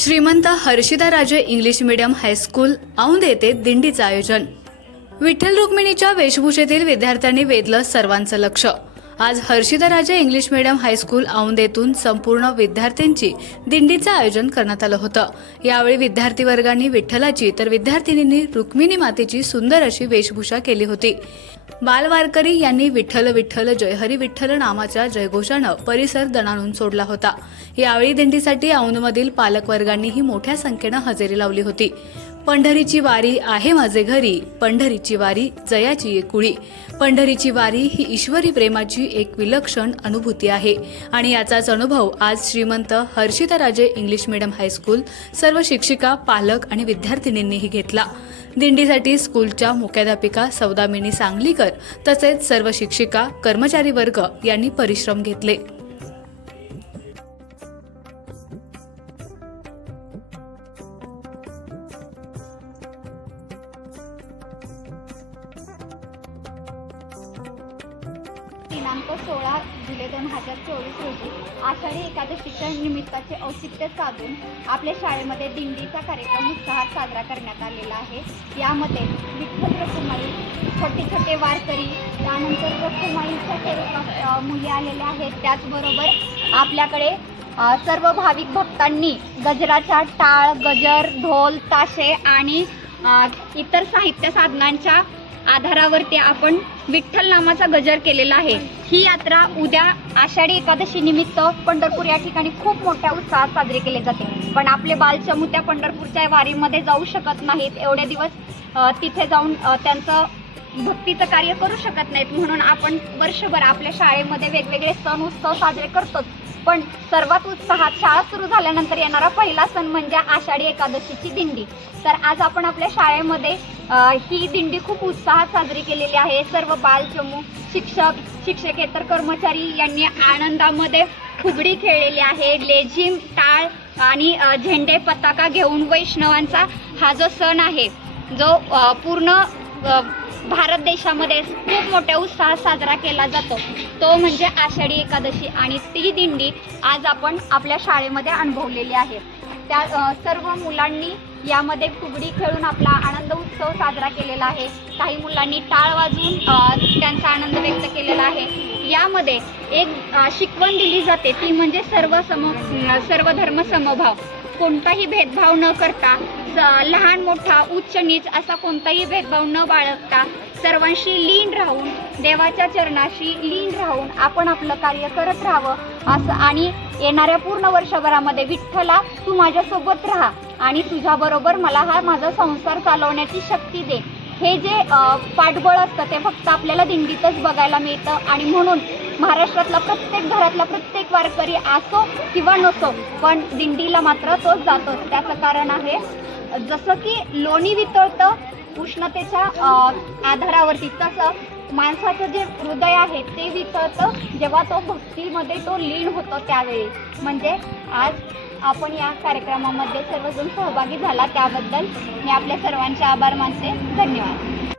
Shrimant Harshidaraje English medium high school Aundh येथे दिंडीचं आयोजन. विठ्ठल रुक्मिणीच्या वेशभूषेतील विद्यार्थ्यांनी वेधलं सर्वांचं लक्ष. आज Harshidaraje English medium high school औंदेतून संपूर्ण विद्यार्थ्यांची दिंडीचं आयोजन करण्यात आलं होतं. यावेळी विद्यार्थी वर्गांनी विठ्ठलाची तर विद्यार्थिनींनी रुक्मिणी मातेची सुंदर अशी वेशभूषा केली होती. बालवारकरी यांनी विठ्ठल विठ्ठल जयहरी विठ्ठल नामाच्या जयघोषानं परिसर दणाणून सोडला होता. यावेळी दिंडीसाठी औंधमधील पालकवर्गांनीही मोठ्या संख्येनं हजेरी लावली होती. पंढरीची वारी आहे माझे घरी. पंढरीची वारी जयाची एक कुळी. पंढरीची वारी ही ईश्वरी प्रेमाची एक विलक्षण अनुभूती आहे. आणि याचाच अनुभव आज श्रीमंत हर्षिता राजे इंग्लिश मीडियम हायस्कूल सर्व शिक्षिका पालक आणि विद्यार्थिनींनीही घेतला. दिंडीसाठी स्कूलच्या मुख्याध्यापिका सौदामिनी सांगलीकर तसेच सर्व शिक्षिका कर्मचारी वर्ग यांनी परिश्रम घेतले. दिनांक सोळा जुलै दोन हजार चोवीस रोजी आषाढी एकादशीच्या निमित्ताचे औचित्य साधून आपल्या शाळेमध्ये दिंडीचा कार्यक्रम उत्साहात साजरा करण्यात आलेला आहे. यामध्ये विठ्ठल रखुमाई छोटे छोटे वारकरी त्यानंतर रखुमाईच्या स्वरूपात मुली आलेल्या आहेत. त्याचबरोबर आपल्याकडे सर्व भाविक भक्तांनी गजराच्या टाळ गजर ढोल ताशे आणि इतर साहित्य साधनांच्या आधारावरती आपण विठ्ठल नामाचा गजर केलेला आहे. ही यात्रा उद्या आषाढी एकादशी निमित्त पंढरपूर या ठिकाणी खूप मोठ्या उत्साहात साजरी केली जाते. पण आपले बालचमू त्या पंढरपूरच्या वारीमध्ये जाऊ शकत नाहीत. एवढे दिवस तिथे जाऊन त्यांचं भक्तीचं कार्य करू शकत नाहीत म्हणून आपण वर्षभर आपल्या शाळेमध्ये वेगवेगळे सण उत्सव साजरे करतोच. पण सर्वात उत्साहात शाळा सुरू झाल्यानंतर येणारा पहिला सण म्हणजे आषाढी एकादशीची दिंडी. तर आज आपण आपल्या शाळेमध्ये ही दिंडी खूप उत्साहात साजरी केलेली आहे. सर्व बालचमू शिक्षक शिक्षकेतर कर्मचारी यांनी आनंदामध्ये फुगडी खेळलेली आहे. लेझिम टाळ आणि झेंडे पताका घेऊन वैष्णवांचा हा जो सण आहे जो पूर्ण भारत देशामध्ये खूप मोठ्या उत्साहात साजरा केला जातो. तो म्हणजे आषाढी एकादशी आणि ती दिंडी आज आपण आपल्या शाळेमध्ये अनुभवलेली आहे. त्या सर्व मुलांनी यामध्ये फुगडी खेळून आपला आनंद उत्सव साजरा केलेला आहे. काही मुलांनी टाळ वाजवून त्यांचा आनंद व्यक्त केलेला आहे. यामध्ये एक शिकवण दिली जाते. ती म्हणजे सर्व सम सर्व धर्म समभाव कोणताही भेदभाव न करता लहान मोठा उच्च नीच असा कोणताही भेदभाव न बाळगता सर्वांशी लीन राहून देवाच्या चरणाशी लीन राहून आपण आपलं कार्य करत राहावं. असं आणि येणाऱ्या पूर्ण वर्षभरामध्ये विठ्ठला तू माझ्यासोबत राहा आणि तुझ्याबरोबर मला हा माझा संसार चालवण्याची शक्ती दे. हे जे पाठबळ असतं ते फक्त आपल्याला दिंडीतच बघायला मिळतं आणि म्हणून महाराष्ट्रातला प्रत्येक घरातला प्रत्येक वारकरी असो किंवा नसो पण दिंडीला मात्र तोच जातो. त्याचं कारण आहे जसं की लोणी वितळतं उष्णतेच्या आधारावरती तसं माणसाचं जे हृदय आहे ते वितळतं जेव्हा तो भक्तीमध्ये तो लीन होतो त्यावेळी. म्हणजे आज आपण या कार्यक्रमामध्ये सर्वजण सहभागी झाला त्याबद्दल मी आपल्या सर्वांचे आभार मानते. धन्यवाद.